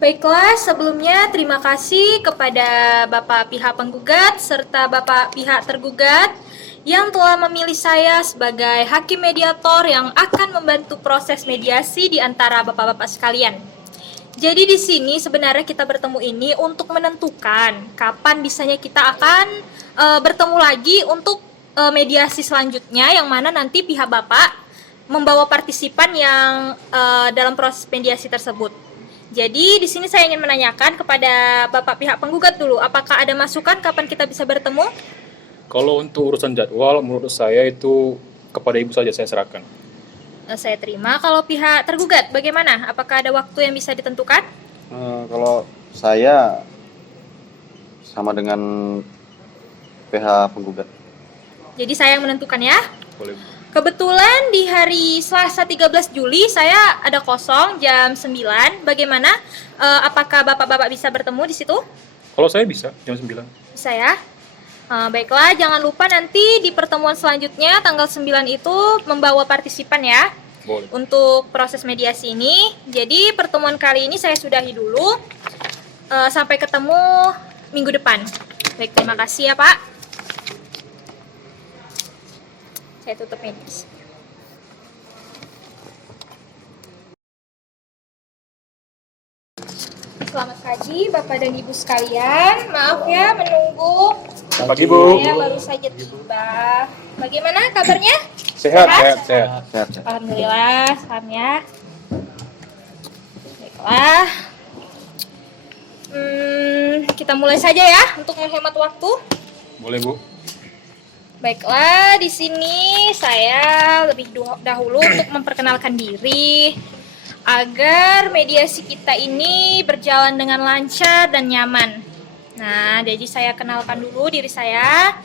Baiklah, sebelumnya terima kasih kepada Bapak pihak penggugat serta Bapak pihak tergugat yang telah memilih saya sebagai hakim mediator yang akan membantu proses mediasi di antara Bapak-bapak sekalian. Jadi di sini sebenarnya kita bertemu ini untuk menentukan kapan bisanya kita akan bertemu lagi untuk mediasi selanjutnya, yang mana nanti pihak Bapak membawa partisipan yang dalam proses mediasi tersebut. Jadi di sini saya ingin menanyakan kepada Bapak pihak penggugat dulu, apakah ada masukan kapan kita bisa bertemu? Kalau untuk urusan jadwal, menurut saya itu kepada Ibu saja saya serahkan. Saya terima. Kalau pihak tergugat bagaimana? Apakah ada waktu yang bisa ditentukan? Kalau saya sama dengan pihak penggugat. Jadi saya yang menentukan ya. Boleh, Bu. Kebetulan di hari Selasa 13 Juli saya ada kosong jam 9. Bagaimana? Apakah Bapak-bapak bisa bertemu di situ? Kalau saya bisa, jam 9. Bisa ya? Baiklah, jangan lupa nanti di pertemuan selanjutnya tanggal 9 itu membawa partisipan ya. Boleh. Untuk proses mediasi ini. Jadi pertemuan kali ini saya sudahi dulu. Sampai ketemu minggu depan. Baik, terima kasih ya Pak. Saya tutup mediasi. Selamat pagi Bapak dan Ibu sekalian. Maaf ya menunggu. Selamat pagi, Bu. Saya baru saja tiba. Bagaimana kabarnya? Sehat. Alhamdulillah, salam ya. Baiklah. Kita mulai saja ya untuk menghemat waktu. Boleh, Bu. Baiklah, di sini saya lebih dahulu untuk memperkenalkan diri agar mediasi kita ini berjalan dengan lancar dan nyaman. Nah, jadi saya kenalkan dulu diri saya.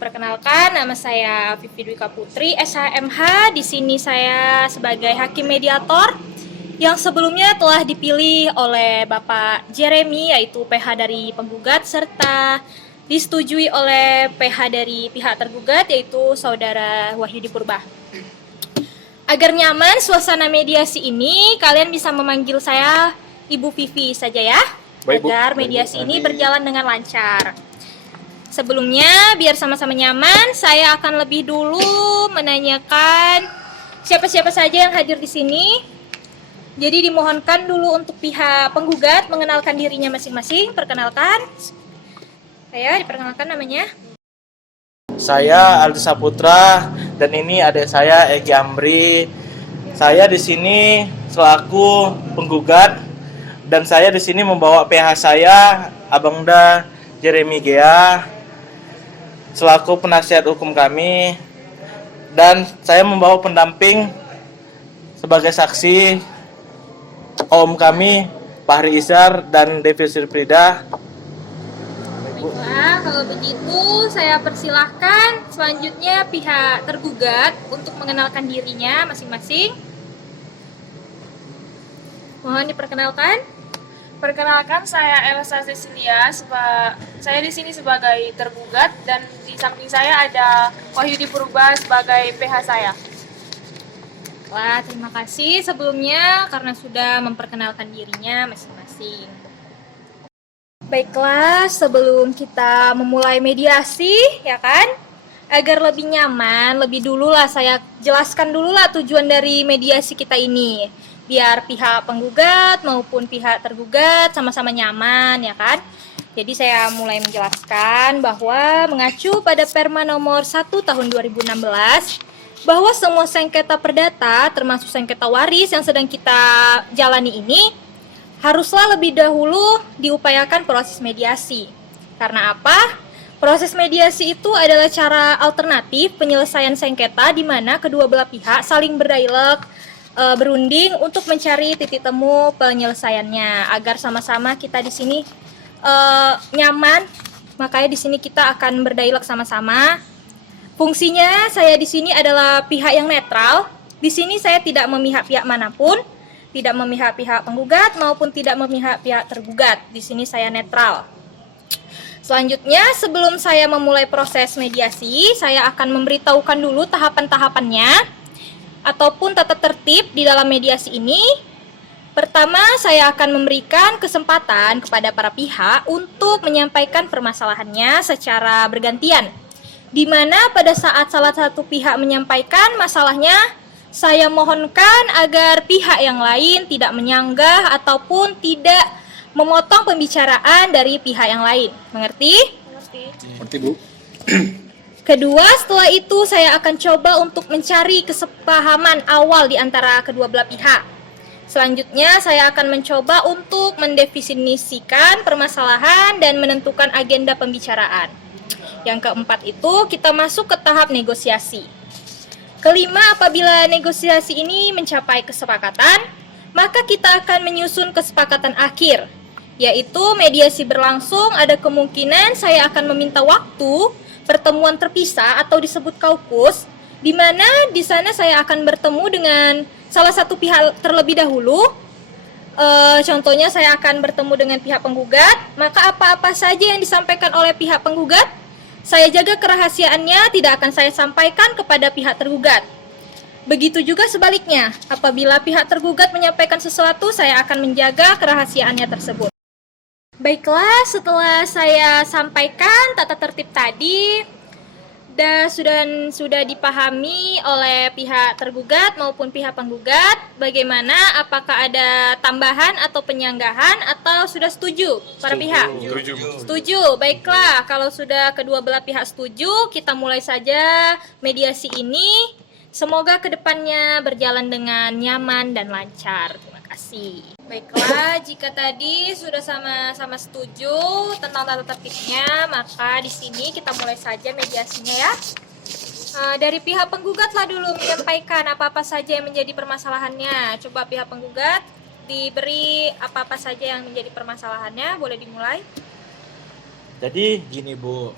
Perkenalkan, nama saya Vivi Dwika Putri, SHMH. Di sini saya sebagai hakim mediator yang sebelumnya telah dipilih oleh Bapak Jeremy, yaitu PH dari penggugat, serta disetujui oleh PH dari pihak tergugat, yaitu Saudara Wahyudi Purba. Agar nyaman suasana mediasi ini, kalian bisa memanggil saya Ibu Vivi saja ya. Baik, Bu. Agar mediasi ini berjalan dengan lancar. Sebelumnya, biar sama-sama nyaman, saya akan lebih dulu menanyakan siapa-siapa saja yang hadir di sini. Jadi dimohonkan dulu untuk pihak penggugat mengenalkan dirinya masing-masing. Perkenalkan. Saya diperkenalkan namanya. Saya Aldi Saputra dan ini adik saya Egi Amri. Saya di sini selaku penggugat dan saya di sini membawa PH saya Abangda Jeremy Gea selaku penasihat hukum kami, dan saya membawa pendamping sebagai saksi om kami Fahri Izar dan Devi Sirprida. Baiklah, kalau begitu saya persilahkan selanjutnya pihak tergugat untuk mengenalkan dirinya masing-masing. Mohon diperkenalkan. Perkenalkan, saya Elsa Cecilia. Saya di sini sebagai tergugat dan di samping saya ada Wahyudi Purba sebagai PH saya. Wah, terima kasih sebelumnya karena sudah memperkenalkan dirinya masing-masing. Baiklah, sebelum kita memulai mediasi, ya kan? Agar lebih nyaman, lebih dulu lah saya jelaskan dulu lah tujuan dari mediasi kita ini. Biar pihak penggugat maupun pihak tergugat sama-sama nyaman, ya kan? Jadi saya mulai menjelaskan bahwa mengacu pada Perma nomor 1 tahun 2016, bahwa semua sengketa perdata termasuk sengketa waris yang sedang kita jalani ini haruslah lebih dahulu diupayakan proses mediasi. Karena apa? Proses mediasi itu adalah cara alternatif penyelesaian sengketa di mana kedua belah pihak saling berdialog, berunding untuk mencari titik temu penyelesaiannya agar sama-sama kita di sini nyaman. Makanya di sini kita akan berdialog sama-sama. Fungsinya saya di sini adalah pihak yang netral. Di sini saya tidak memihak pihak manapun, tidak memihak pihak penggugat maupun tidak memihak pihak tergugat. Di sini saya netral. Selanjutnya, sebelum saya memulai proses mediasi, saya akan memberitahukan dulu tahapan-tahapannya ataupun tata tertib di dalam mediasi ini. Pertama, saya akan memberikan kesempatan kepada para pihak untuk menyampaikan permasalahannya secara bergantian. Di mana pada saat salah satu pihak menyampaikan masalahnya, saya mohonkan agar pihak yang lain tidak menyanggah ataupun tidak memotong pembicaraan dari pihak yang lain. Mengerti? Seperti Bu. Kedua, setelah itu saya akan coba untuk mencari kesepahaman awal di antara kedua belah pihak. Selanjutnya, saya akan mencoba untuk mendefinisikan permasalahan dan menentukan agenda pembicaraan. Yang keempat itu, kita masuk ke tahap negosiasi. Kelima, apabila negosiasi ini mencapai kesepakatan, maka kita akan menyusun kesepakatan akhir, yaitu mediasi berlangsung. Ada kemungkinan saya akan meminta waktu pertemuan terpisah atau disebut kaukus, di mana di sana saya akan bertemu dengan salah satu pihak terlebih dahulu. Contohnya saya akan bertemu dengan pihak penggugat, maka apa-apa saja yang disampaikan oleh pihak penggugat, saya jaga kerahasiaannya, tidak akan saya sampaikan kepada pihak tergugat. Begitu juga sebaliknya, apabila pihak tergugat menyampaikan sesuatu, saya akan menjaga kerahasiaannya tersebut. Baiklah, setelah saya sampaikan tata tertib tadi, sudah dipahami oleh pihak tergugat maupun pihak penggugat, bagaimana, apakah ada tambahan atau penyanggahan atau sudah setuju para pihak? Setuju, Bu. Setuju, baiklah. Kalau sudah kedua belah pihak setuju, kita mulai saja mediasi ini. Semoga kedepannya berjalan dengan nyaman dan lancar. Terima kasih. Baiklah, jika tadi sudah sama-sama setuju tentang tata tertibnya, maka di sini kita mulai saja mediasinya ya. Dari pihak penggugatlah dulu menyampaikan apa-apa saja yang menjadi permasalahannya. Coba pihak penggugat diberi apa-apa saja yang menjadi permasalahannya, boleh dimulai. Jadi gini Bu,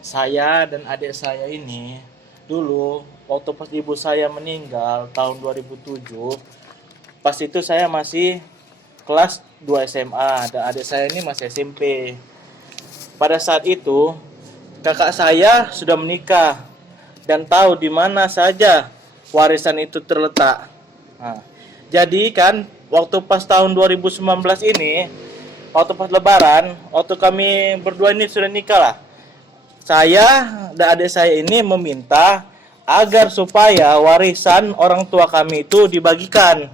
saya dan adik saya ini dulu waktu pas ibu saya meninggal tahun 2007, pas itu saya masih kelas 2 SMA dan adik saya ini masih SMP. Pada saat itu kakak saya sudah menikah dan tahu di mana saja warisan itu terletak. Nah, jadi kan waktu pas tahun 2019 ini, waktu pas lebaran, waktu kami berdua ini sudah nikah lah, saya dan adik saya ini meminta agar supaya warisan orang tua kami itu dibagikan.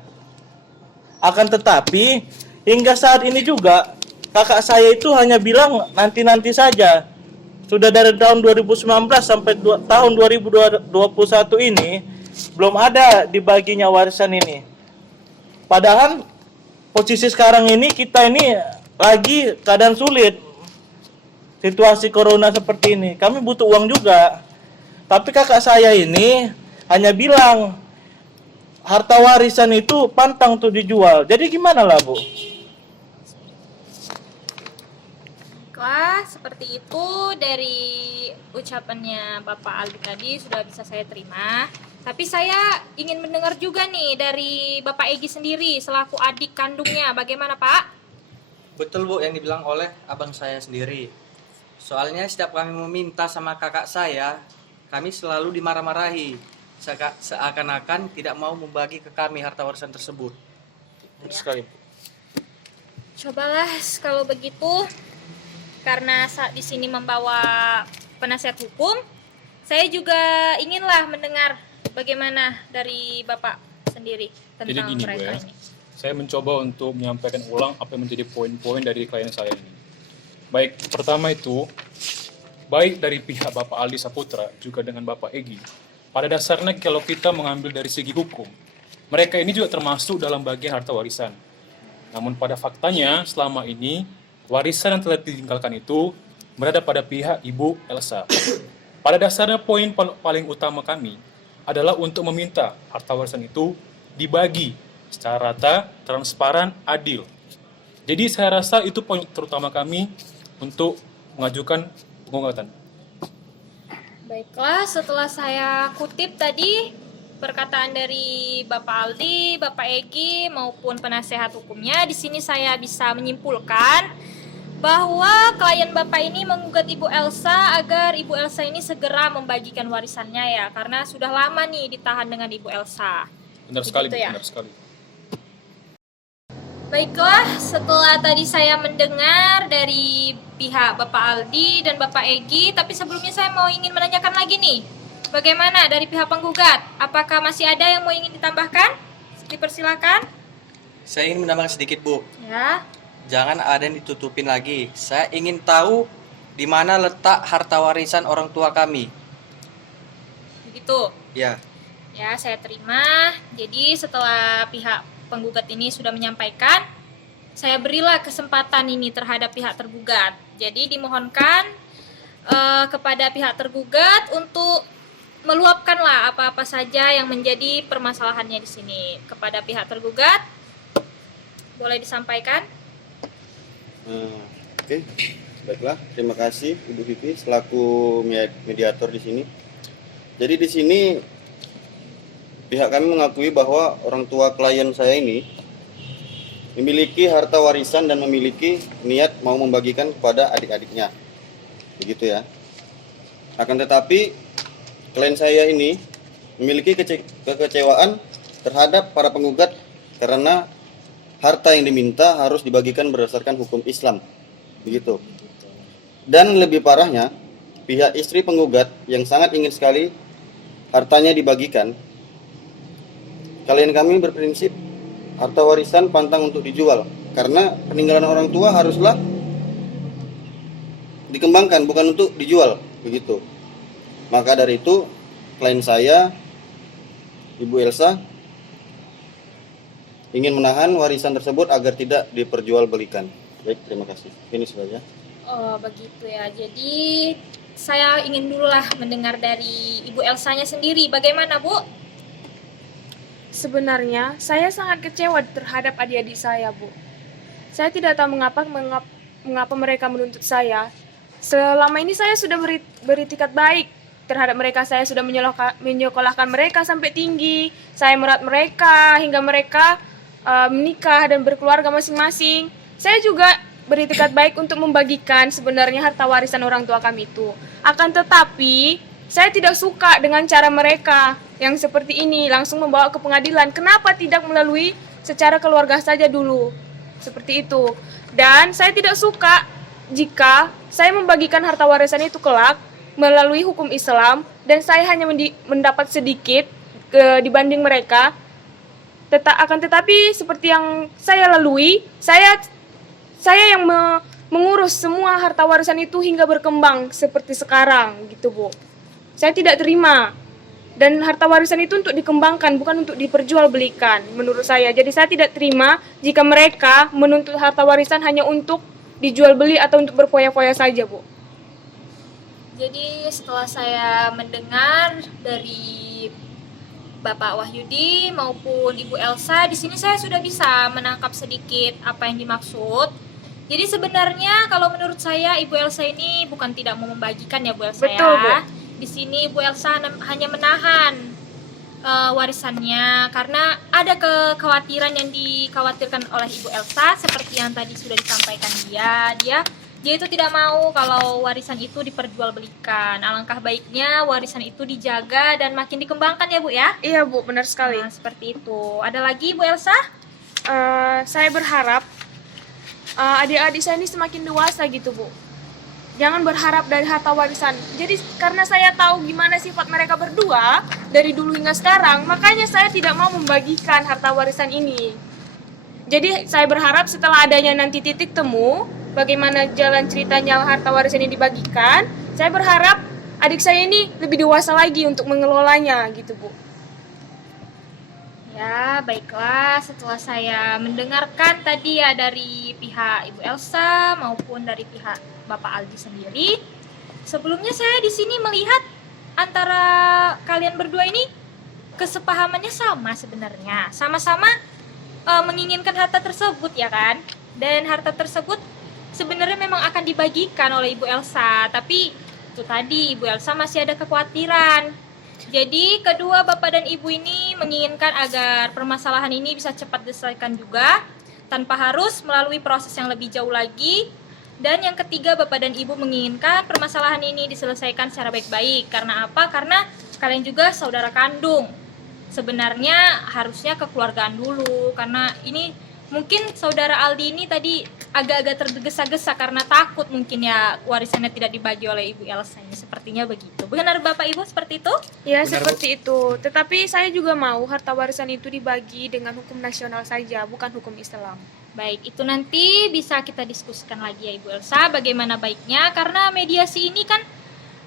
Akan tetapi hingga saat ini juga kakak saya itu hanya bilang nanti-nanti saja. Sudah dari tahun 2019 sampai tahun 2021 ini belum ada dibaginya warisan ini. Padahal posisi sekarang ini kita ini lagi keadaan sulit. Situasi corona seperti ini, kami butuh uang juga. Tapi kakak saya ini hanya bilang harta warisan itu pantang tuh dijual. Jadi gimana lah Bu? Wah, seperti itu dari ucapannya Bapak Aldi tadi sudah bisa saya terima. Tapi saya ingin mendengar juga nih dari Bapak Egi sendiri selaku adik kandungnya. Bagaimana Pak? Betul Bu yang dibilang oleh abang saya sendiri. Soalnya setiap kami meminta sama kakak saya, kami selalu dimarah-marahi. Seakan-akan tidak mau membagi ke kami harta warisan tersebut. Betul sekali. Cobalah kalau begitu, karena saat di sini membawa penasihat hukum, saya juga inginlah mendengar bagaimana dari Bapak sendiri Jadi tentang gini Bu mereka ya, ini. saya mencoba untuk menyampaikan ulang apa yang menjadi poin-poin dari klien saya ini. Baik, pertama itu, baik dari pihak Bapak Aldi Saputra juga dengan Bapak Egi, pada dasarnya kalau kita mengambil dari segi hukum, mereka ini juga termasuk dalam bagian harta warisan. Namun pada faktanya selama ini warisan yang telah ditinggalkan itu berada pada pihak Ibu Elsa. Pada dasarnya poin paling utama kami adalah untuk meminta harta warisan itu dibagi secara rata, transparan, adil. Jadi saya rasa itu poin terutama kami untuk mengajukan penggugatan. Baiklah, setelah saya kutip tadi perkataan dari Bapak Aldi, Bapak Egi maupun penasehat hukumnya, di sini saya bisa menyimpulkan bahwa klien Bapak ini menggugat Ibu Elsa agar Ibu Elsa ini segera membagikan warisannya ya, karena sudah lama nih ditahan dengan Ibu Elsa. Benar sekali, Begitu ya? benar sekali. Baiklah, setelah tadi saya mendengar dari pihak Bapak Aldi dan Bapak Egi, tapi sebelumnya saya mau ingin menanyakan lagi nih. Bagaimana dari pihak penggugat? Apakah masih ada yang mau ingin ditambahkan? Dipersilakan. Saya ingin menambahkan sedikit, Bu. Ya. Jangan ada yang ditutupin lagi. Saya ingin tahu di mana letak harta warisan orang tua kami. Begitu. Ya, Ya, saya terima. Jadi setelah pihak penggugat ini sudah menyampaikan, saya berilah kesempatan ini terhadap pihak tergugat. Jadi dimohonkan kepada pihak tergugat untuk meluapkanlah apa-apa saja yang menjadi permasalahannya di sini kepada pihak tergugat. Boleh disampaikan? Oke, baiklah. Terima kasih Ibu Vivi selaku mediator di sini. Jadi di sini pihak kami mengakui bahwa orang tua klien saya ini memiliki harta warisan dan memiliki niat mau membagikan kepada adik-adiknya. Begitu ya. Akan tetapi klien saya ini memiliki kekecewaan terhadap para penggugat karena harta yang diminta harus dibagikan berdasarkan hukum Islam. Begitu. Dan lebih parahnya, pihak istri penggugat yang sangat ingin sekali hartanya dibagikan. Klien kami berprinsip harta warisan pantang untuk dijual karena peninggalan orang tua haruslah dikembangkan bukan untuk dijual, begitu. Maka dari itu klien saya Ibu Elsa ingin menahan warisan tersebut agar tidak diperjualbelikan. Baik, terima kasih. Ini saja. Oh, begitu ya. Jadi saya ingin dululah mendengar dari Ibu Elsanya sendiri. Bagaimana, Bu? Sebenarnya saya sangat kecewa terhadap adik-adik saya, Bu. Saya tidak tahu mengapa mereka menuntut saya. Selama ini saya sudah beritikat baik terhadap mereka. Saya sudah menyekolahkan mereka sampai tinggi. Saya merawat mereka hingga mereka menikah dan berkeluarga masing-masing. Saya juga beritikat baik untuk membagikan sebenarnya harta warisan orang tua kami itu. Akan tetapi saya tidak suka dengan cara mereka yang seperti ini, langsung membawa ke pengadilan. Kenapa tidak melalui secara keluarga saja dulu? Seperti itu. Dan saya tidak suka jika saya membagikan harta warisan itu kelak melalui hukum Islam dan saya hanya mendapat sedikit dibanding mereka. Akan tetapi seperti yang saya lalui, saya yang mengurus semua harta warisan itu hingga berkembang seperti sekarang gitu, Bu. Saya tidak terima. Dan harta warisan itu untuk dikembangkan, bukan untuk diperjualbelikan menurut saya. Jadi saya tidak terima jika mereka menuntut harta warisan hanya untuk dijual beli atau untuk berfoya-foya saja, Bu. Jadi setelah saya mendengar dari Bapak Wahyudi maupun Ibu Elsa, di sini saya sudah bisa menangkap sedikit apa yang dimaksud. Jadi sebenarnya kalau menurut saya Ibu Elsa ini bukan tidak mau membagikan ya Bu Elsa. Betul, Bu. Di sini Bu Elsa hanya menahan warisannya karena ada kekhawatiran yang dikhawatirkan oleh Ibu Elsa seperti yang tadi sudah disampaikan dia itu tidak mau kalau warisan itu diperjualbelikan. Alangkah baiknya warisan itu dijaga dan makin dikembangkan ya Bu ya. Iya, Bu, benar sekali. Nah, seperti itu. Ada lagi Bu Elsa? Saya berharap adik-adik saya ini semakin dewasa gitu, Bu. Jangan berharap dari harta warisan. Jadi karena saya tahu gimana sifat mereka berdua dari dulu hingga sekarang, makanya saya tidak mau membagikan harta warisan ini. Jadi saya berharap setelah adanya nanti titik temu, bagaimana jalan ceritanya harta warisan ini dibagikan, saya berharap adik saya ini lebih dewasa lagi untuk mengelolanya gitu, Bu. Ya, baiklah. Setelah saya mendengarkan tadi ya dari pihak Ibu Elsa maupun dari pihak Bapak Aldi sendiri, sebelumnya saya di sini melihat antara kalian berdua ini kesepahamannya sama sebenarnya. Sama-sama menginginkan harta tersebut ya kan? Dan harta tersebut sebenarnya memang akan dibagikan oleh Ibu Elsa, tapi itu tadi Ibu Elsa masih ada kekhawatiran. Jadi kedua bapak dan ibu ini menginginkan agar permasalahan ini bisa cepat diselesaikan juga tanpa harus melalui proses yang lebih jauh lagi. Dan yang ketiga bapak dan ibu menginginkan permasalahan ini diselesaikan secara baik-baik. Karena apa? Karena kalian juga saudara kandung. Sebenarnya harusnya kekeluargaan dulu karena ini Mungkin saudara Aldi ini tadi agak-agak tergesa-gesa karena takut mungkin ya warisannya tidak dibagi oleh Ibu Elsa ini. Sepertinya begitu. Benar Bapak Ibu seperti itu? Ya, Benar, seperti itu. Tetapi saya juga mau harta warisan itu dibagi dengan hukum nasional saja, bukan hukum Islam. Baik, itu nanti bisa kita diskusikan lagi ya Ibu Elsa bagaimana baiknya, karena mediasi ini kan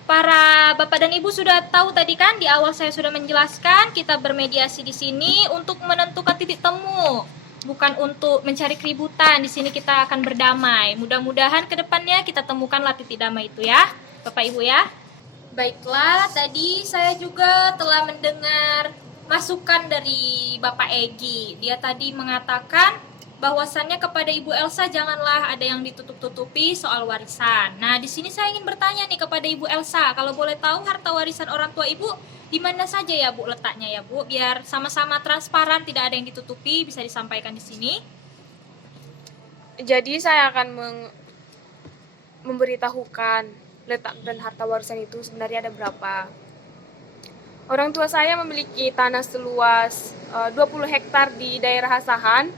para Bapak dan Ibu sudah tahu tadi kan di awal saya sudah menjelaskan kita bermediasi di sini untuk menentukan titik temu, bukan untuk mencari keributan. Di sini kita akan berdamai. Mudah-mudahan ke depannya kita temukanlah titik damai itu ya, Bapak Ibu ya. Baiklah, tadi saya juga telah mendengar masukan dari Bapak Egi. Dia tadi mengatakan bahwasannya kepada Ibu Elsa janganlah ada yang ditutup-tutupi soal warisan. Nah, di sini saya ingin bertanya nih kepada Ibu Elsa, kalau boleh tahu harta warisan orang tua Ibu di mana saja ya Bu letaknya ya Bu, biar sama-sama transparan, tidak ada yang ditutupi, bisa disampaikan di sini. Jadi saya akan memberitahukan letak dan harta warisan itu sebenarnya ada berapa. Orang tua saya memiliki tanah seluas 20 hektar di daerah Asahan,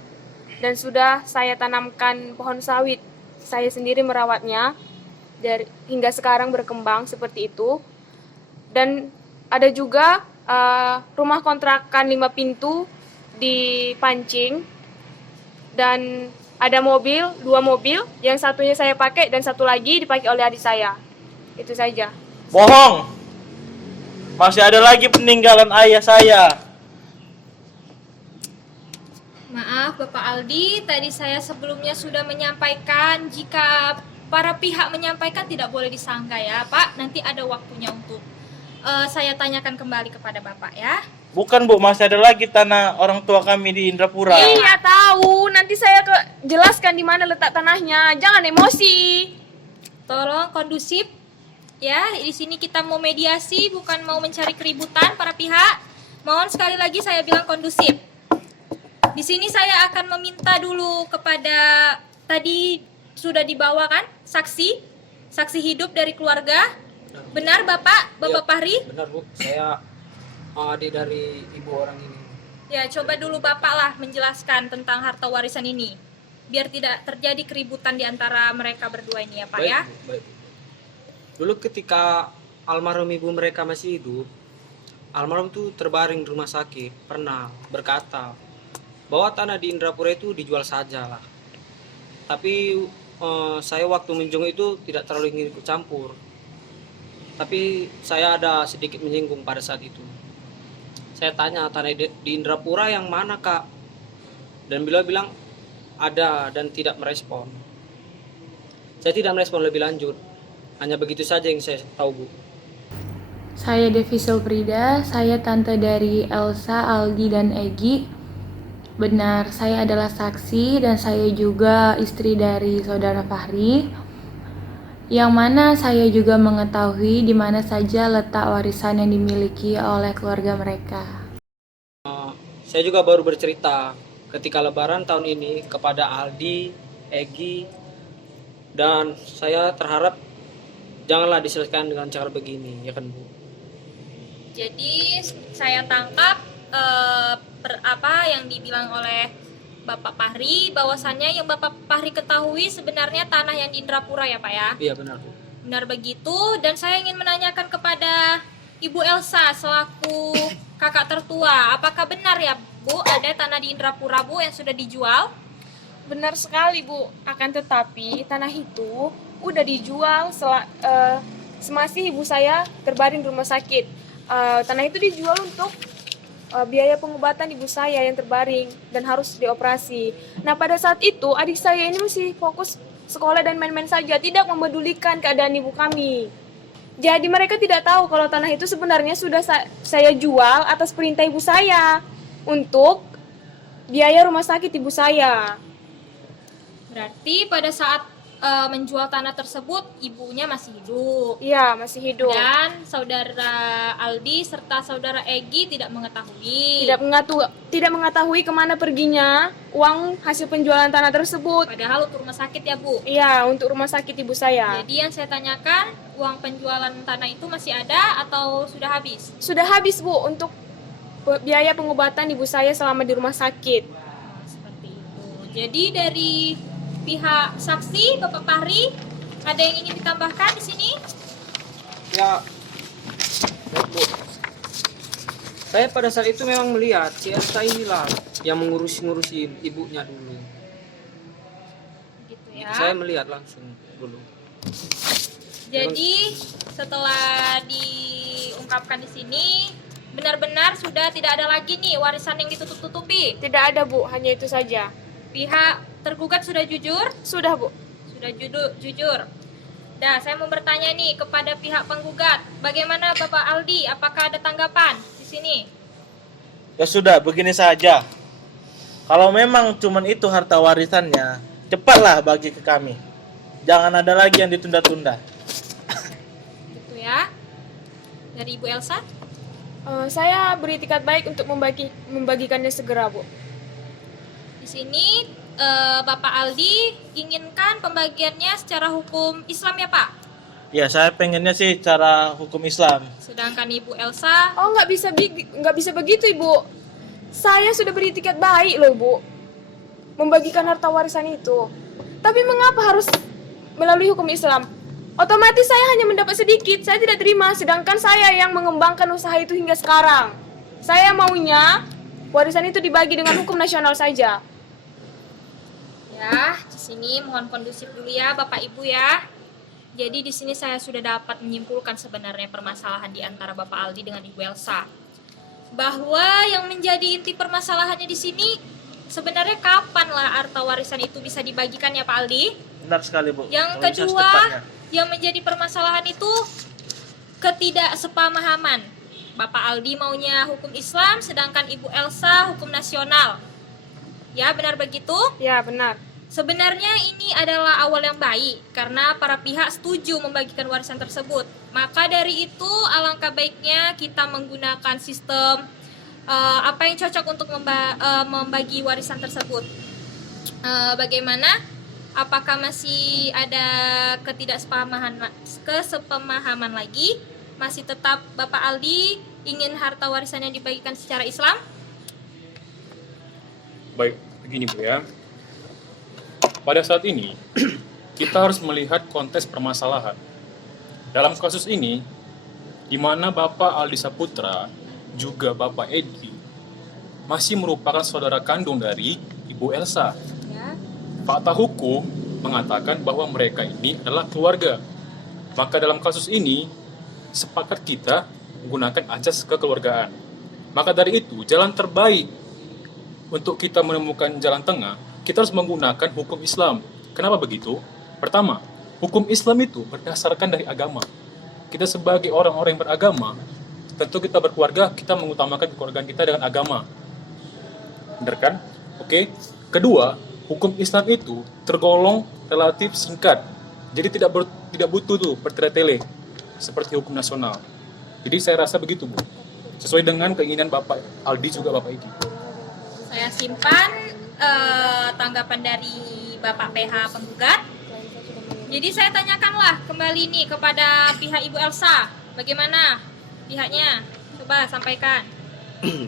dan sudah saya tanamkan pohon sawit. Saya sendiri merawatnya hingga sekarang berkembang seperti itu. Dan ada juga rumah kontrakan 5 pintu di Pancing, dan ada mobil, 2 mobil, yang satunya saya pakai dan satu lagi dipakai oleh adik saya. Itu saja. Bohong. Masih ada lagi peninggalan ayah saya. Maaf Bapak Aldi, tadi saya sebelumnya sudah menyampaikan jika para pihak menyampaikan tidak boleh disanggah ya Pak. Nanti ada waktunya untuk saya tanyakan kembali kepada Bapak ya. Bukan Bu, masih ada lagi tanah orang tua kami di Indrapura. Iya tahu, nanti saya jelaskan di mana letak tanahnya. Jangan emosi. Tolong kondusif ya. Di sini kita mau mediasi, bukan mau mencari keributan para pihak. Mohon sekali lagi saya bilang kondusif. Di sini saya akan meminta dulu kepada tadi sudah dibawa kan saksi hidup dari keluarga. Benar Bapak Fahri? Benar Bu, saya adik dari ibu orang ini. Ya, coba dulu Bapak lah menjelaskan tentang harta warisan ini, biar tidak terjadi keributan di antara mereka berdua ini ya Pak ya. Bu, baik. Dulu ketika almarhum ibu mereka masih hidup, almarhum tuh terbaring di rumah sakit, pernah berkata bahwa tanah di Indrapura itu dijual saja lah. Tapi saya waktu menjenguk itu tidak terlalu ingin ikut campur. Tapi saya ada sedikit menyinggung pada saat itu. Saya tanya tanah di Indrapura yang mana Kak? Dan beliau bilang ada dan tidak merespon. Saya tidak merespon lebih lanjut. Hanya begitu saja yang saya tahu Bu. Saya Devi Silprida, saya tante dari Elsa, Aldi, dan Egi. Benar, saya adalah saksi dan saya juga istri dari saudara Fahri. Yang mana saya juga mengetahui di mana saja letak warisan yang dimiliki oleh keluarga mereka. Saya juga baru bercerita ketika lebaran tahun ini kepada Aldi, Egi, dan saya terharap janganlah diselesaikan dengan cara begini, ya kan Bu? Jadi saya tangkap apa yang dibilang oleh Bapak Fahri, bahwasannya yang Bapak Fahri ketahui sebenarnya tanah yang di Indrapura ya Pak ya? Iya benar Bu. Benar begitu, dan saya ingin menanyakan kepada Ibu Elsa selaku kakak tertua, apakah benar ya Bu ada tanah di Indrapura Bu yang sudah dijual? Benar sekali Bu, akan tetapi tanah itu udah dijual semasih ibu saya terbaring di rumah sakit. Tanah itu dijual untuk biaya pengobatan ibu saya yang terbaring dan harus dioperasi. Nah pada saat itu adik saya ini masih fokus sekolah dan main-main saja, tidak memedulikan keadaan ibu kami. Jadi mereka tidak tahu kalau tanah itu sebenarnya sudah saya jual atas perintah ibu saya untuk biaya rumah sakit ibu saya. Berarti pada saat menjual tanah tersebut ibunya masih hidup. Iya, masih hidup. Dan saudara Aldi serta saudara Egi tidak mengetahui. Tidak mengetahui kemana perginya uang hasil penjualan tanah tersebut. Padahal untuk rumah sakit ya Bu? Iya, untuk rumah sakit ibu saya. Jadi yang saya tanyakan, uang penjualan tanah itu masih ada atau sudah habis? Sudah habis Bu untuk biaya pengobatan ibu saya selama di rumah sakit. Seperti itu. Jadi dari pihak saksi Bapak Fahri, ada yang ingin ditambahkan di sini? Ya, baik, Bu. Saya pada saat itu memang melihat si Elsa inilah yang ngurusin ibunya dulu. Gitu ya. Saya melihat langsung dulu. Jadi setelah diungkapkan di sini, benar-benar sudah tidak ada lagi nih warisan yang ditutup-tutupi. Tidak ada, Bu, hanya itu saja. Pihak tergugat sudah jujur? Sudah, Bu. Sudah jujur. Nah, saya mau bertanya nih kepada pihak penggugat, bagaimana Bapak Aldi? Apakah ada tanggapan di sini? Ya sudah, begini saja. Kalau memang cuman itu harta warisannya, cepatlah bagi ke kami. Jangan ada lagi yang ditunda-tunda. Gitu ya. Dari Ibu Elsa? Saya beritikat baik untuk membagikannya segera, Bu. Di sini Bapak Aldi inginkan pembagiannya secara hukum Islam ya Pak? Ya, saya pengennya sih cara hukum Islam. Sedangkan Ibu Elsa, Oh, nggak bisa begitu, Ibu. Saya sudah beritikat baik loh, Bu, membagikan harta warisan itu. Tapi mengapa harus melalui hukum Islam? Otomatis saya hanya mendapat sedikit, saya tidak terima. Sedangkan saya yang mengembangkan usaha itu hingga sekarang. Saya maunya warisan itu dibagi dengan hukum nasional saja. ya di sini mohon kondusif dulu ya Bapak Ibu ya. Jadi di sini saya sudah dapat menyimpulkan sebenarnya permasalahan di antara Bapak Aldi dengan Ibu Elsa. Bahwa yang menjadi inti permasalahannya di sini sebenarnya kapan lah harta warisan itu bisa dibagikan ya Pak Aldi? Benar sekali, Bu. Yang Kalau bisa kedua, secepatnya. yang menjadi permasalahan itu ketidaksepamahaman. Bapak Aldi maunya hukum Islam, sedangkan Ibu Elsa hukum nasional. Ya, benar begitu? Ya, benar. Sebenarnya ini adalah awal yang baik karena para pihak setuju membagikan warisan tersebut. Maka dari itu alangkah baiknya kita menggunakan sistem apa yang cocok untuk membagi warisan tersebut. Bagaimana? Apakah masih ada kesepemahaman lagi? Masih tetap Bapak Aldi ingin harta warisannya dibagikan secara Islam? Baik, begini Bu ya. Pada saat ini, kita harus melihat konteks permasalahan. Dalam kasus ini, di mana Bapak Aldi Saputra juga Bapak Edi masih merupakan saudara kandung dari Ibu Elsa. Ya. Fakta hukum mengatakan bahwa mereka ini adalah keluarga. Maka dalam kasus ini, sepakat kita menggunakan azas kekeluargaan. Maka dari itu, jalan terbaik untuk kita menemukan jalan tengah, kita harus menggunakan hukum Islam. Kenapa begitu? Pertama, hukum Islam itu berdasarkan dari agama. Kita sebagai orang-orang yang beragama, tentu kita berkeluarga, kita mengutamakan kekeluargaan kita dengan agama. Benar kan? Oke. Kedua, hukum Islam itu tergolong relatif singkat. Jadi tidak butuh tuh bertele-tele seperti hukum nasional. Jadi saya rasa begitu, Bu. Sesuai dengan keinginan Bapak Aldi juga Bapak Edi. Saya simpan tanggapan dari Bapak PH penggugat. Jadi saya tanyakanlah kembali nih kepada pihak Ibu Elsa, bagaimana pihaknya? Coba sampaikan.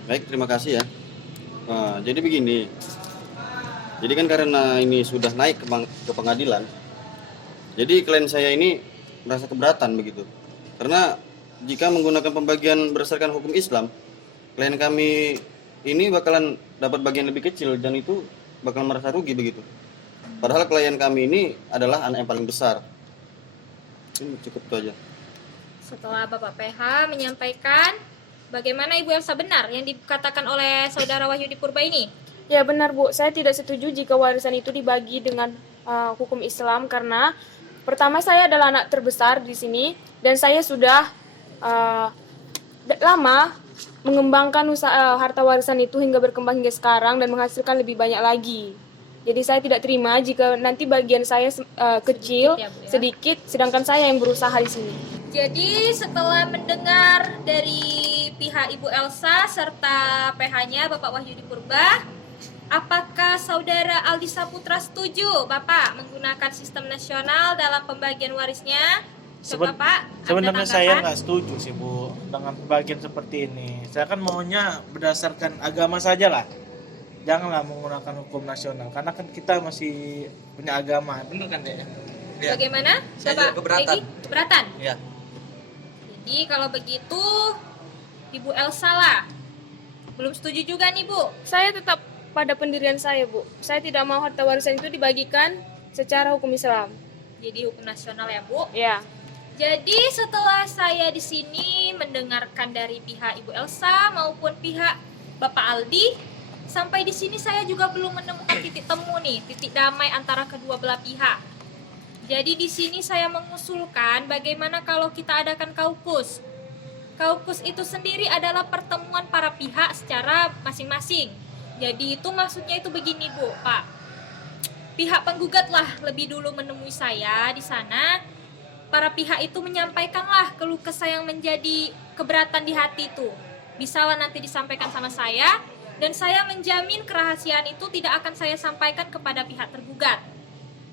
Baik, terima kasih ya. Nah, jadi begini. Jadi kan karena ini sudah naik ke pengadilan, jadi klien saya ini merasa keberatan begitu. Karena jika menggunakan pembagian berdasarkan hukum Islam, klien kami ini bakalan dapat bagian lebih kecil dan itu bakal merasa rugi begitu. Padahal klien kami ini adalah anak yang paling besar. Ini cukup itu aja. Setelah Bapak PH menyampaikan, bagaimana Ibu Elsa benar yang dikatakan oleh Saudara Wahyudi Purba ini? Ya, benar, Bu. Saya tidak setuju jika warisan itu dibagi dengan hukum Islam karena pertama saya adalah anak terbesar di sini dan saya sudah lama mengembangkan usaha harta warisan itu hingga berkembang hingga sekarang dan menghasilkan lebih banyak lagi. Jadi saya tidak terima jika nanti bagian saya kecil, ya, Bu, ya. sedikit, sedangkan saya yang berusaha di sini. Jadi setelah mendengar dari pihak Ibu Elsa serta PH-nya Bapak Wahyudi Purba, apakah Saudara Aldi Saputra setuju Bapak menggunakan sistem nasional dalam pembagian warisnya? Coba Pak, ada Sebenarnya saya tanggapan? nggak setuju sih, Bu, dengan pembagian seperti ini. Saya kan maunya berdasarkan agama saja lah. janganlah menggunakan hukum nasional karena kan kita masih punya agama, bener kan Dek? Ya. Bagaimana? Saya Bapak juga keberatan. Egy? Keberatan? Ya. Jadi kalau begitu Ibu Elsa lah. Belum setuju juga nih Bu. Saya tetap pada pendirian saya, Bu. Saya tidak mau harta warisan itu dibagikan secara hukum Islam. Jadi hukum nasional ya Bu. Ya. Jadi setelah saya di sini mendengarkan dari pihak Ibu Elsa maupun pihak Bapak Aldi, sampai di sini saya juga belum menemukan titik temu nih, titik damai antara kedua belah pihak. Jadi di sini saya mengusulkan bagaimana kalau kita adakan kaukus. Kaukus itu sendiri adalah pertemuan para pihak secara masing-masing. Jadi itu maksudnya itu begini Bu, Pak. Pihak penggugat lah lebih dulu menemui saya di sana. Para pihak itu menyampaikanlah keluh kesah yang menjadi keberatan di hati itu. Bisalah nanti disampaikan sama saya, dan saya menjamin kerahasiaan itu tidak akan saya sampaikan kepada pihak tergugat.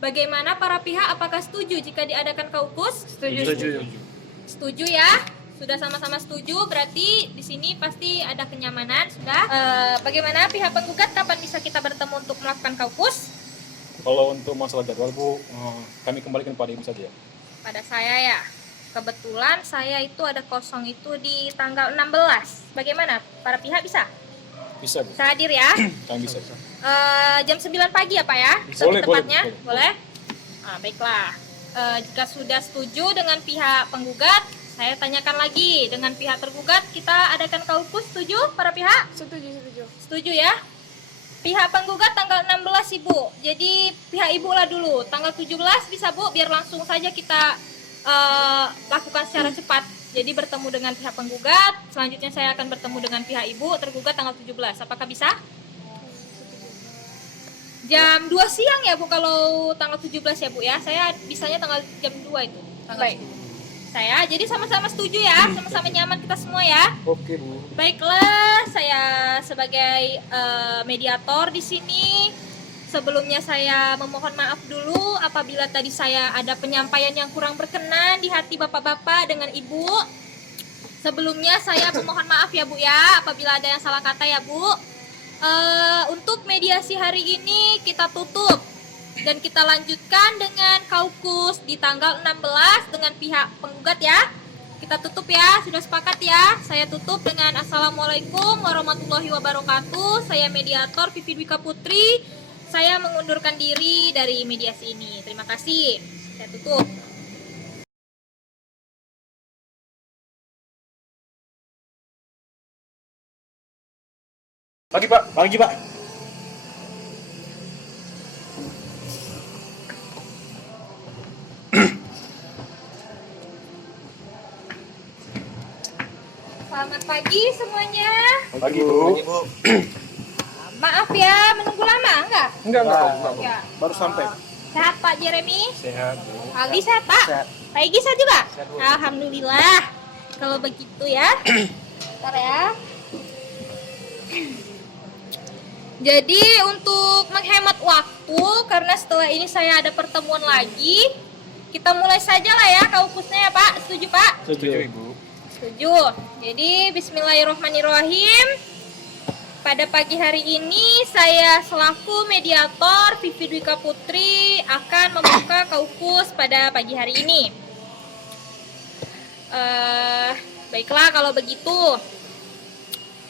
Bagaimana para pihak, apakah setuju jika diadakan kaukus? Setuju. Setuju ya? Sudah sama-sama setuju, berarti di sini pasti ada kenyamanan, sudah. Bagaimana pihak penggugat, kapan bisa kita bertemu untuk melakukan kaukus? Kalau untuk masalah jadwal Bu, kami kembalikan pada Ibu saja. Pada saya ya, kebetulan saya itu ada kosong itu di tanggal 16. Bagaimana? Para pihak bisa? Bisa Bu, Bisa hadir ya? kami bisa. Jam 9 pagi ya Pak ya? Boleh, Lebih tepatnya? boleh. Boleh? Baiklah. Jika sudah setuju dengan pihak penggugat, saya tanyakan lagi dengan pihak tergugat, kita adakan kaukus, setuju para pihak? Setuju. Setuju ya? Pihak penggugat tanggal 16 Ibu. Jadi pihak Ibu lah dulu. Tanggal 17 bisa Bu, biar langsung saja kita lakukan secara cepat. Jadi bertemu dengan pihak penggugat, selanjutnya saya akan bertemu dengan pihak Ibu tergugat tanggal 17. Apakah bisa? Jam 2 siang ya Bu kalau tanggal 17 ya Bu ya. Saya bisanya tanggal jam 2 itu. Baik. Saya jadi sama-sama setuju ya, sama-sama nyaman kita semua ya. Oke Bu. Baiklah, saya sebagai mediator di sini sebelumnya saya memohon maaf dulu apabila tadi saya ada penyampaian yang kurang berkenan di hati Bapak-bapak dengan Ibu. Sebelumnya saya memohon maaf ya Bu ya apabila ada yang salah kata ya Bu. Untuk mediasi hari ini kita tutup dan kita lanjutkan dengan kaukus di tanggal 16 dengan pihak penggugat ya. Kita tutup ya, sudah sepakat ya. Saya tutup dengan Assalamualaikum warahmatullahi wabarakatuh. Saya mediator Vivi Dwika Putri. Saya mengundurkan diri dari mediasi ini. Terima kasih. Saya tutup. Pagi Pak. Selamat pagi semuanya. Pagi Bu. Maaf ya, menunggu lama enggak? Enggak. Ya. Baru sampai. Sehat Pak Jeremy? Sehat Bu. Aldi sehat Pak? Sehat. Pak Egy sehat juga? Sehat, Bu. Alhamdulillah. Kalau begitu ya. Bentar ya. Jadi untuk menghemat waktu, karena setelah ini saya ada pertemuan lagi, kita mulai saja lah ya kaukusnya ya Pak. Setuju Pak? Setuju Ibu. Setuju. Jadi bismillahirrahmanirrahim. Pada pagi hari ini saya selaku mediator Vivi Dwika Putri akan membuka kaukus pada pagi hari ini. Baiklah kalau begitu.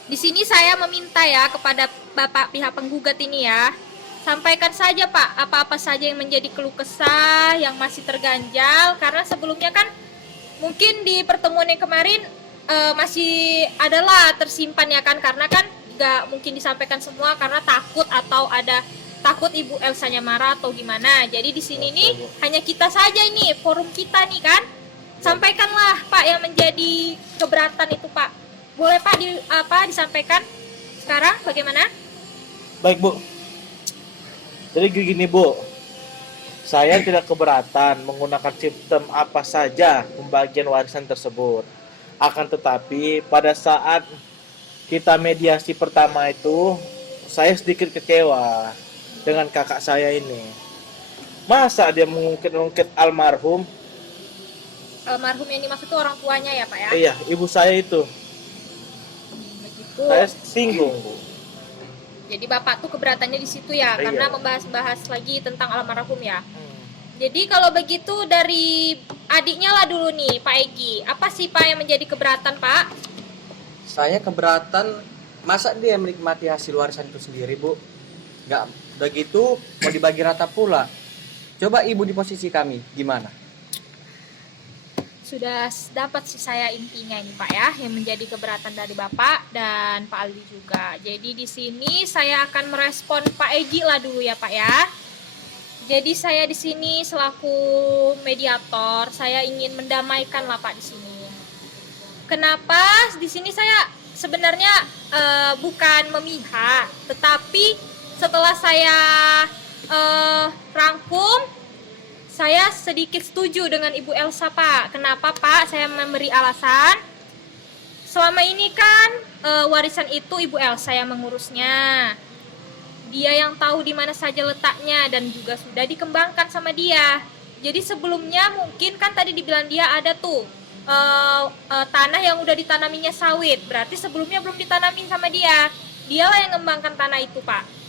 Di sini saya meminta ya kepada Bapak pihak penggugat ini ya, sampaikan saja Pak apa-apa saja yang menjadi keluh kesah yang masih terganjal, karena sebelumnya kan mungkin di pertemuan yang kemarin masih adalah tersimpan ya kan, karena kan nggak mungkin disampaikan semua karena takut atau ada takut Ibu Elsanya marah atau gimana. Jadi di sini nih hanya kita saja ini, forum kita nih kan. Sampaikanlah Pak yang menjadi keberatan itu Pak. Boleh Pak disampaikan sekarang bagaimana? Baik Bu. Jadi gini Bu, saya tidak keberatan menggunakan sistem apa saja pembagian warisan tersebut. Akan tetapi pada saat kita mediasi pertama itu, saya sedikit kecewa dengan kakak saya ini. Masa dia mengungkit-ungkit almarhum? Almarhum yang dimaksud itu orang tuanya ya Pak ya? Iya, ibu saya itu. Begitu. Saya singgung Bu. Jadi Bapak tuh keberatannya di situ ya, Iya. karena membahas-bahas lagi tentang almarhum ya. Jadi kalau begitu dari adiknya lah dulu nih, Pak Egi. Apa sih Pak yang menjadi keberatan Pak? Saya keberatan, masa dia menikmati hasil warisan itu sendiri, Bu? Nggak begitu, mau dibagi rata pula. Coba Ibu di posisi kami, gimana? Sudah dapat sih saya intinya ini Pak ya, yang menjadi keberatan dari Bapak dan Pak Aldi juga. Jadi di sini saya akan merespon Pak Egi lah dulu ya Pak ya. Jadi saya di sini selaku mediator, saya ingin mendamaikan lah Pak di sini. Kenapa di sini saya sebenarnya bukan memihak, tetapi setelah saya rangkum, saya sedikit setuju dengan Ibu Elsa Pak. Kenapa Pak? Saya memberi alasan. Selama ini kan warisan itu Ibu Elsa yang mengurusnya. Dia yang tahu di mana saja letaknya dan juga sudah dikembangkan sama dia. Jadi sebelumnya mungkin kan tadi dibilang dia ada tuh tanah yang udah ditanaminya sawit. Berarti sebelumnya belum ditanami sama dia. Dialah yang mengembangkan tanah itu Pak.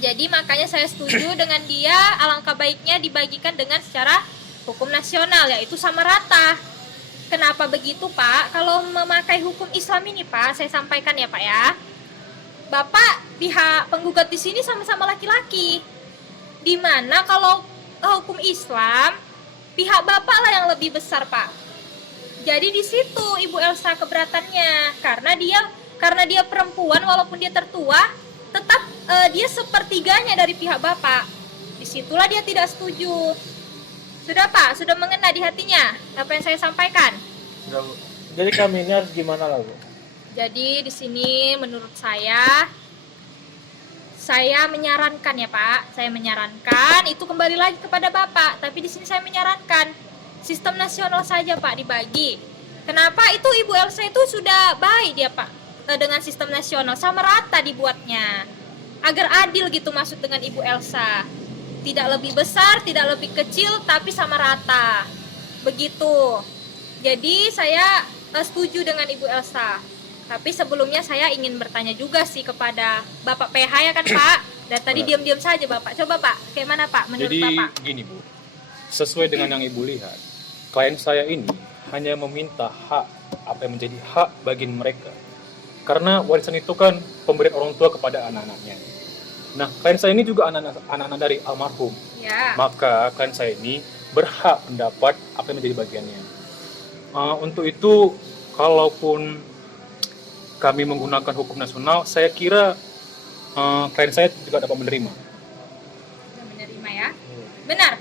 Jadi makanya saya setuju dengan dia, alangkah baiknya dibagikan dengan secara hukum nasional, yaitu sama rata. Kenapa begitu Pak? Kalau memakai hukum Islam ini Pak, saya sampaikan ya Pak ya. Bapak pihak penggugat di sini sama-sama laki-laki. Dimana kalau hukum Islam, pihak Bapak lah yang lebih besar Pak. Jadi di situ Ibu Elsa keberatannya, karena dia perempuan walaupun dia tertua, tetap dia sepertiganya dari pihak Bapak. Disitulah dia tidak setuju. Sudah Pak, sudah mengena di hatinya apa yang saya sampaikan. Sudah, Bu. Jadi kami ini harus gimana lah, Bu? Jadi di sini menurut saya menyarankan ya Pak, saya menyarankan itu kembali lagi kepada Bapak. Tapi di sini saya menyarankan sistem nasional saja Pak dibagi. Kenapa? Itu Ibu Elsa itu sudah baik dia Pak dengan sistem nasional, sama rata dibuatnya agar adil gitu, maksud dengan Ibu Elsa. Tidak lebih besar, tidak lebih kecil, tapi sama rata. Begitu. Jadi saya setuju dengan Ibu Elsa. Tapi sebelumnya saya ingin bertanya juga sih kepada Bapak PH ya kan Pak. Dan tadi diam-diam saja Bapak. Coba Pak, kayak mana Pak menurut Jadi Bapak? gini Bu, sesuai dengan yang Ibu lihat, klien saya ini hanya meminta hak apa yang menjadi hak bagi mereka. Karena warisan itu kan pemberian orang tua kepada anak-anaknya. Nah, klien saya ini juga anak-anak dari almarhum. Ya. Maka klien saya ini berhak mendapat apa yang menjadi bagiannya. Untuk itu, kalaupun kami menggunakan hukum nasional, saya kira klien saya juga dapat menerima. Sudah menerima ya? Benar.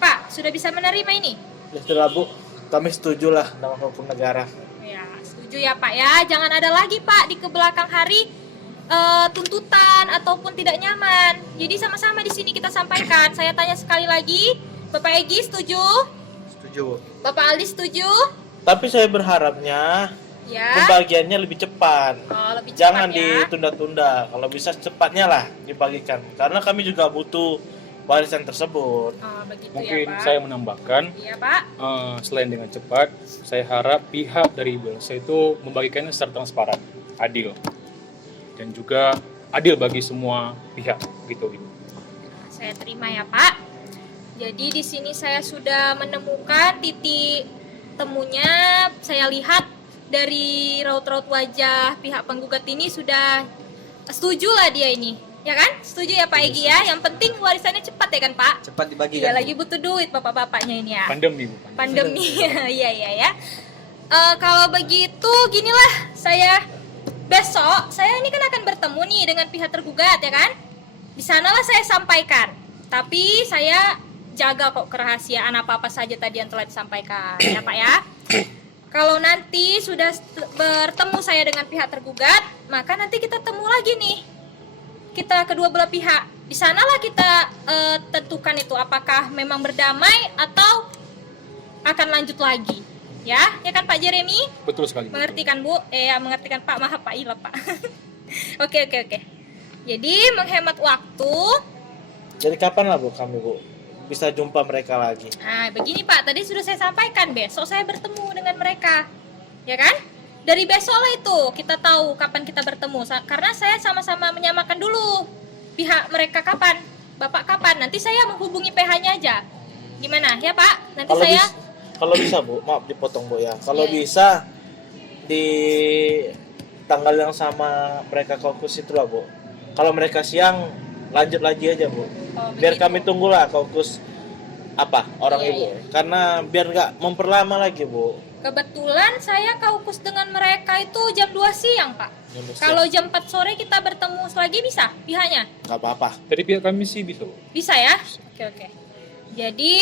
Pak, sudah bisa menerima ini? Ya sudah, Bu. Kami setuju lah dengan hukum negara. Ya, setuju ya Pak ya. Jangan ada lagi Pak di kebelakang hari tuntutan ataupun tidak nyaman. Jadi sama-sama di sini kita sampaikan. Saya tanya sekali lagi, Bapak Egi setuju? Setuju, Bu. Bapak Aldi setuju? Tapi saya berharapnya Ya. pembagiannya lebih cepat. Oh, lebih cepat Jangan ya. ditunda-tunda. Kalau bisa secepatnya lah dibagikan. Karena kami juga butuh warisan tersebut. Oh, begitu Mungkin ya Pak. saya menambahkan, Iya Pak. selain dengan cepat, saya harap pihak dari Ibu Elsa itu membagikannya secara transparan, adil, dan juga adil bagi semua pihak, gitu Ibu. Saya terima ya Pak. Jadi di sini saya sudah menemukan titik temunya. Saya lihat dari raut-raut wajah pihak penggugat ini sudah setuju lah dia ini. Ya kan? Setuju ya Pak Egi ya? Yang penting warisannya cepat ya kan Pak? Cepat dibagikan. Iya, lagi butuh duit bapak-bapaknya ini ya. Pandemi Bu. Pandemi. Iya ya. Kalau begitu ginilah, besok saya ini kan akan bertemu nih dengan pihak tergugat ya kan? Di sanalah saya sampaikan. Tapi saya jaga kok kerahasiaan apa-apa saja tadi yang telah disampaikan ya Pak ya. Kalau nanti sudah bertemu saya dengan pihak tergugat, maka nanti kita temu lagi nih. Kita kedua belah pihak. Di sanalah kita tentukan itu apakah memang berdamai atau akan lanjut lagi. Ya kan Pak Jeremy? Betul sekali. Mengerti kan Bu? Mengerti kan Pak? Maaf Pak, iya Pak. Oke. Jadi menghemat waktu. Jadi kapan lah Bu kami Bu bisa jumpa mereka lagi? Nah begini Pak, tadi sudah saya sampaikan, besok saya bertemu dengan mereka. Ya kan? dari besok lah itu kita tahu kapan kita bertemu. Karena saya sama-sama menyamakan dulu pihak mereka kapan, Bapak kapan. Nanti saya menghubungi PH-nya aja. Gimana ya Pak? Nanti Kalau bisa Bu, maaf dipotong Bu ya. Kalau Iya. bisa di tanggal yang sama mereka kaukus itu lah Bu. Kalau mereka siang lanjut lagi aja Bu. Biar begitu. kami tunggulah kaukus orang Iya, Ibu. iya. Karena biar nggak memperlama lagi Bu. Kebetulan saya kaukus dengan mereka itu jam 2 siang Pak. Jam 2 siang. Kalau jam 4 sore kita bertemu lagi bisa pihaknya? Nggak apa-apa. Dari pihak kami sih bisa, Bu. Bisa ya? Oke. Jadi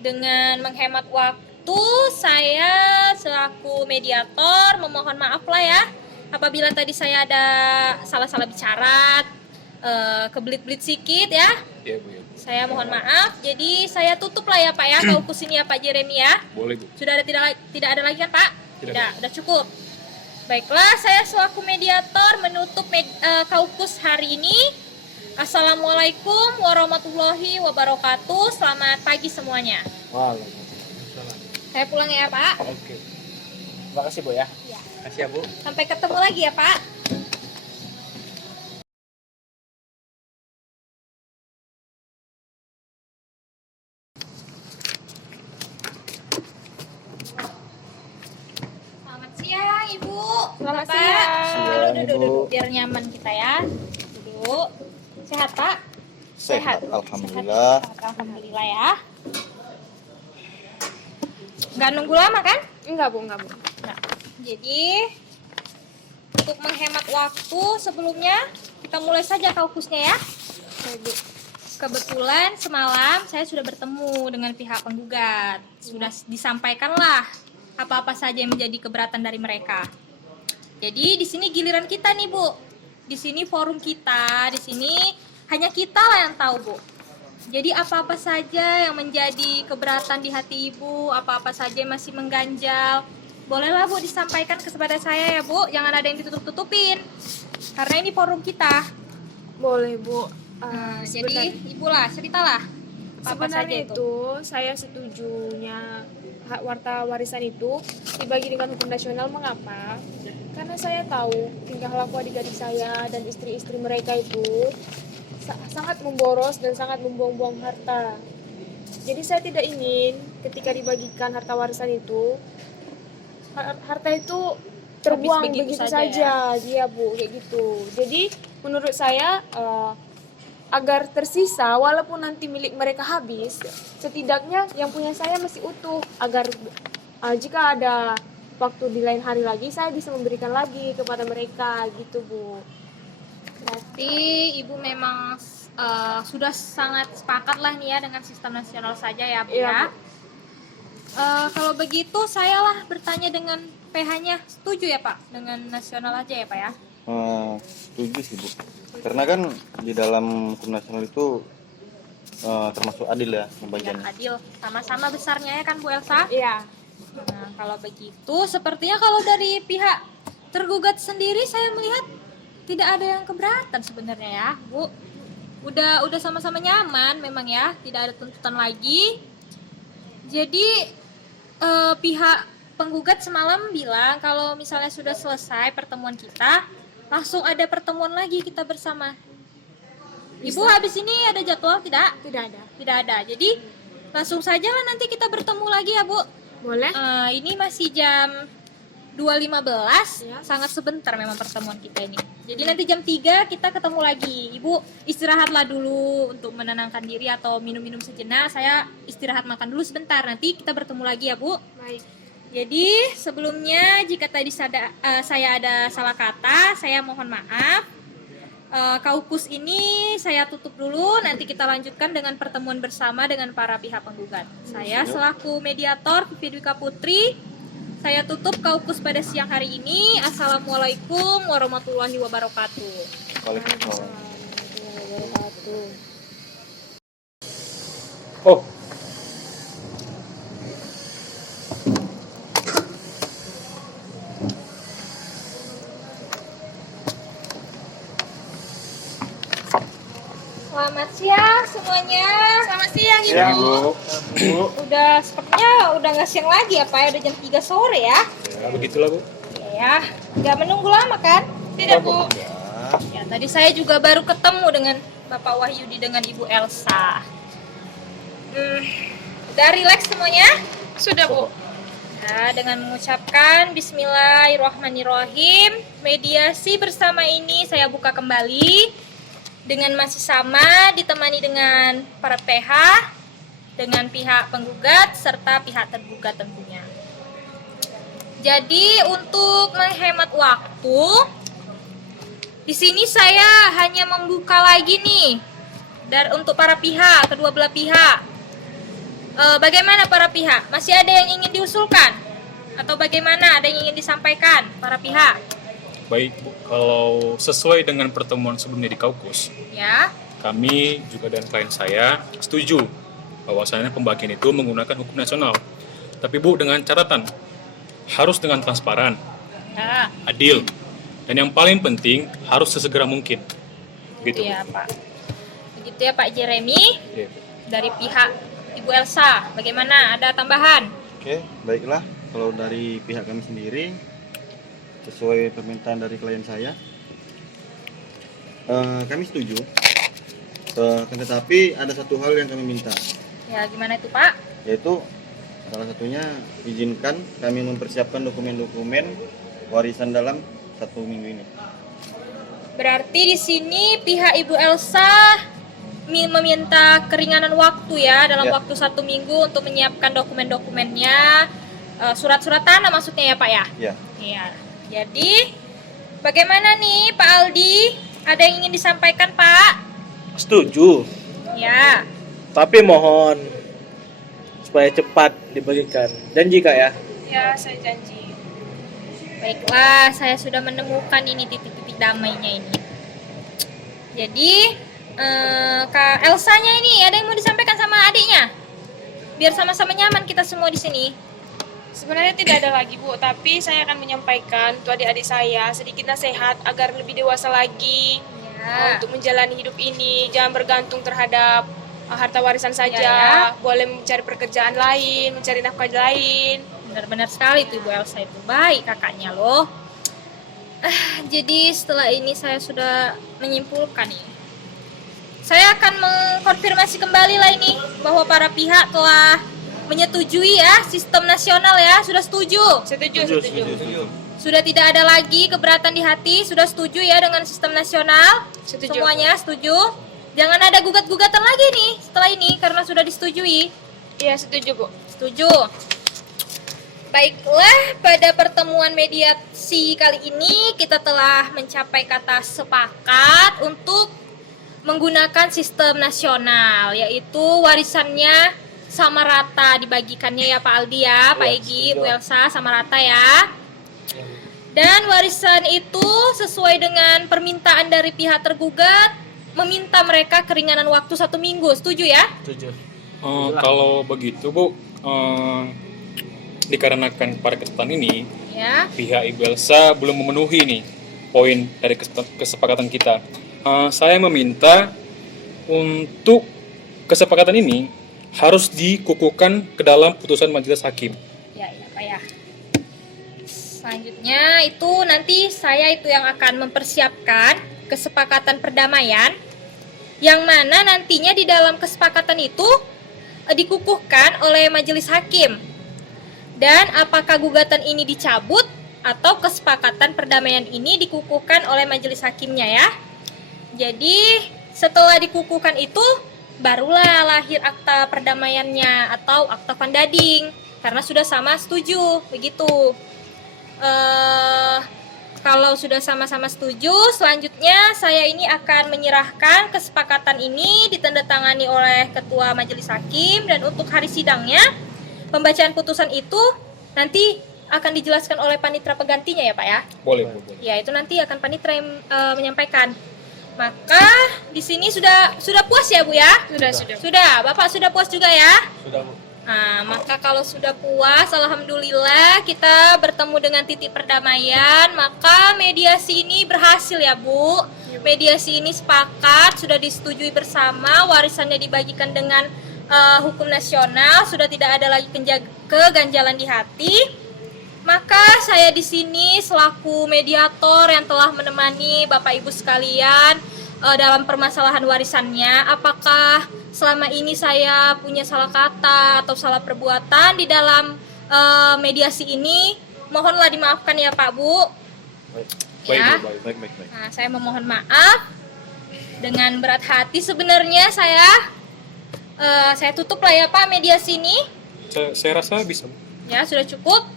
dengan menghemat waktu, saya selaku mediator memohon maaf lah ya apabila tadi saya ada salah-salah bicara, kebelit-belit sedikit ya. Iya, Bu. Ya. Saya mohon maaf. Jadi saya tutup lah ya Pak ya kaukus ini ya Pak Jeremy ya. Boleh, Bu. Sudah tidak ada lagi kan Pak? Tidak. Udah cukup. Baiklah, saya selaku mediator menutup kaukus hari ini. Assalamualaikum warahmatullahi wabarakatuh. Selamat pagi semuanya. Waalaikumsalam. Saya pulang ya Pak. Oke. Terima kasih Bu ya. Kasih ya Bu. Sampai ketemu lagi ya Pak. Selamat siang Ibu. Selamat Bapak. siang. Duduk, biar nyaman kita ya. Duduk. Sehat Pak? Sehat, alhamdulillah. Sehat, alhamdulillah ya. Nggak nunggu lama kan? Enggak Bu. Nah, jadi untuk menghemat waktu sebelumnya kita mulai saja kaukusnya ya. Kebetulan semalam saya sudah bertemu dengan pihak penggugat. Sudah disampaikanlah apa-apa saja yang menjadi keberatan dari mereka. Jadi di sini giliran kita nih Bu. Di sini forum kita, di sini hanya kita lah yang tahu Bu. Jadi apa-apa saja yang menjadi keberatan di hati Ibu, apa-apa saja yang masih mengganjal, bolehlah Bu disampaikan kepada saya ya Bu, jangan ada yang ditutup-tutupin. Karena ini forum kita. Boleh Bu. Jadi Ibu lah, ceritalah. Apa-apa saja Sebenarnya itu saya setujunya hak warta warisan itu dibagi dengan hukum nasional. Mengapa? Karena saya tahu tingkah laku adik-adik saya dan istri-istri mereka itu sangat memboros dan sangat membuang-buang harta. Jadi saya tidak ingin ketika dibagikan harta warisan itu harta itu terbuang Habis begitu begitu saja saja. Iya Bu, kayak gitu. Jadi menurut saya agar tersisa walaupun nanti milik mereka habis, setidaknya yang punya saya masih utuh, agar jika ada waktu di lain hari lagi saya bisa memberikan lagi kepada mereka gitu Bu. Berarti Ibu memang sudah sangat sepakat lah nih ya dengan sistem nasional saja ya Bu Iya, ya. Bu. Kalau begitu saya lah bertanya dengan PH-nya, setuju ya Pak dengan nasional aja ya Pak ya? Setuju sih Bu. Karena kan di dalam hukum nasional itu termasuk adil ya Yang pembagiannya. adil, sama-sama besarnya ya kan Bu Elsa? Iya. Nah, kalau begitu sepertinya kalau dari pihak tergugat sendiri saya melihat tidak ada yang keberatan sebenarnya ya Bu. Udah sama-sama nyaman memang ya, tidak ada tuntutan lagi. Jadi pihak penggugat semalam bilang kalau misalnya sudah selesai pertemuan kita, langsung ada pertemuan lagi kita bersama. Ibu habis ini ada jadwal tidak? Tidak ada. Tidak ada. Jadi langsung saja lah nanti kita bertemu lagi ya Bu. Boleh? Ini masih jam 2.15, Ya. sangat sebentar memang pertemuan kita ini. Jadi nanti jam 3 kita ketemu lagi. Ibu istirahatlah dulu untuk menenangkan diri atau minum-minum sejenak. Saya istirahat makan dulu sebentar. Nanti kita bertemu lagi ya Bu. Baik. Jadi sebelumnya jika tadi saya ada salah kata, saya mohon maaf. Kaukus ini saya tutup dulu. Nanti kita lanjutkan dengan pertemuan bersama dengan para pihak penggugat. Saya selaku mediator Vivi Dwika Putri, saya tutup kaukus pada siang hari ini. Assalamualaikum warahmatullahi wabarakatuh. Waalaikumsalam. Oh, Selamat siang semuanya. Selamat siang Ibu. siang Bu. Udah sepertinya udah nggak siang lagi ya Pak, udah jam 3 sore ya. Ya, begitulah Bu. Iya ya. Nggak menunggu lama kan? Tidak, Bu. Ya, tadi saya juga baru ketemu dengan Bapak Wahyudi dengan Ibu Elsa. Udah rileks semuanya? Sudah, Bu. Nah, dengan mengucapkan Bismillahirrahmanirrahim, mediasi bersama ini saya buka kembali dengan masih sama ditemani dengan para PH, dengan pihak penggugat serta pihak tergugat tentunya. Jadi untuk menghemat waktu, di sini saya hanya membuka lagi nih untuk para pihak, kedua belah pihak. Bagaimana para pihak? Masih ada yang ingin diusulkan? Atau bagaimana? Ada yang ingin disampaikan para pihak? Baik, Bu. Kalau sesuai dengan pertemuan sebelumnya di Kaukus, Ya, kami juga dan klien saya setuju bahwasannya pembagian itu menggunakan hukum nasional. Tapi Bu, dengan catatan harus dengan transparan, ya, adil, dan yang paling penting harus sesegera mungkin. Begitu. ya Pak. Begitu ya Pak Jeremy. Iya, Bu. Dari pihak Ibu Elsa, bagaimana? Ada tambahan? Oke, baiklah. Kalau dari pihak kami sendiri, sesuai permintaan dari klien saya, kami setuju. Tetapi ada satu hal yang kami minta, Ya, gimana itu Pak? yaitu salah satunya izinkan kami mempersiapkan dokumen-dokumen warisan dalam 1 minggu ini. Berarti di sini pihak Ibu Elsa meminta keringanan waktu ya dalam Ya. waktu 1 minggu untuk menyiapkan dokumen-dokumennya, surat-surat tanah maksudnya ya Pak ya? Ya, Iya. Jadi bagaimana nih Pak Aldi? Ada yang ingin disampaikan Pak? Setuju, Ya. tapi mohon supaya cepat dibagikan. Janji Kak ya. Ya, saya janji. Baiklah, saya sudah menemukan ini titik-titik damainya ini. Jadi Kak Elsanya ini ada yang mau disampaikan sama adiknya? Biar sama-sama nyaman kita semua di sini. Sebenarnya tidak ada lagi, Bu, tapi saya akan menyampaikan untuk adik-adik saya sedikit nasihat agar lebih dewasa lagi Ya. untuk menjalani hidup ini. Jangan bergantung terhadap harta warisan saja. Ya. Boleh mencari pekerjaan lain, mencari nafkah lain. Benar-benar sekali tuh Ibu Elsa itu. Baik kakaknya loh. Jadi setelah ini saya sudah menyimpulkan ini. Saya akan mengkonfirmasi kembali lah ini bahwa para pihak telah menyetujui ya sistem nasional ya. Sudah setuju? Setuju. Sudah tidak ada lagi keberatan di hati. Sudah setuju ya dengan sistem nasional? Setuju. Semuanya setuju? Jangan ada gugat-gugatan lagi nih setelah ini karena sudah disetujui. Iya, setuju, Bu. Setuju. Baiklah, pada pertemuan mediasi kali ini kita telah mencapai kata sepakat untuk menggunakan sistem nasional, yaitu warisannya sama rata dibagikannya ya Pak Aldi ya, Pak Egi, Bu Elsa sama rata ya. Dan warisan itu sesuai dengan permintaan dari pihak tergugat, meminta mereka keringanan waktu 1 minggu, setuju ya? Setuju. Kalau begitu Bu, dikarenakan pada kesempatan ini Ya. pihak Ibu Elsa belum memenuhi nih poin dari kesepakatan kita. Saya meminta untuk kesepakatan ini harus dikukuhkan ke dalam putusan majelis hakim. Ya, Pak ya. Selanjutnya itu nanti saya itu yang akan mempersiapkan kesepakatan perdamaian yang mana nantinya di dalam kesepakatan itu dikukuhkan oleh majelis hakim. Dan apakah gugatan ini dicabut atau kesepakatan perdamaian ini dikukuhkan oleh majelis hakimnya ya. Jadi setelah dikukuhkan itu barulah lahir akta perdamaiannya atau akta pandading karena sudah sama setuju begitu. Kalau sudah sama-sama setuju, selanjutnya saya ini akan menyerahkan kesepakatan ini ditandatangani oleh ketua majelis hakim dan untuk hari sidangnya pembacaan putusan itu nanti akan dijelaskan oleh panitera penggantinya ya Pak ya. Boleh Bu. Boleh. Ya itu nanti akan panitera yang menyampaikan. Maka di sini sudah puas ya Bu ya? Sudah. Sudah, Bapak sudah puas juga ya? Sudah Bu. Nah, maka kalau sudah puas, alhamdulillah kita bertemu dengan titik perdamaian, maka mediasi ini berhasil ya Bu. Mediasi ini sepakat, sudah disetujui bersama, warisannya dibagikan dengan hukum nasional, sudah tidak ada lagi keganjalan di hati. Maka saya di sini selaku mediator yang telah menemani Bapak Ibu sekalian dalam permasalahan warisannya. Apakah selama ini saya punya salah kata atau salah perbuatan di dalam mediasi ini? Mohonlah dimaafkan ya Pak Bu. Baik, Ya. Bu, baik. Nah, saya memohon maaf dengan berat hati. Sebenarnya saya tutup lah ya Pak mediasi ini. Saya rasa bisa, Bu. Ya, sudah cukup.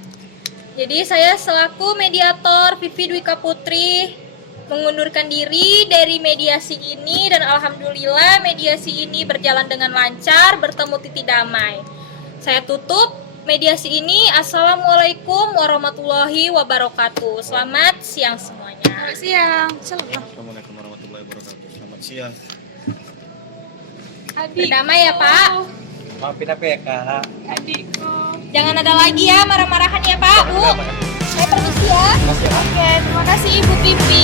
Jadi saya selaku mediator Vivi Dwika Putri mengundurkan diri dari mediasi ini, dan alhamdulillah mediasi ini berjalan dengan lancar, bertemu titik damai. Saya tutup mediasi ini. Assalamualaikum warahmatullahi wabarakatuh. Selamat siang semuanya. Siang. Assalamualaikum warahmatullahi wabarakatuh. Selamat siang. Berdamai ya Pak. Maafin aku ya kak. Adikku. Jangan ada lagi ya marah-marahan ya Pak Bu. Saya permisi ya. Oke, terima kasih Ibu Pipi.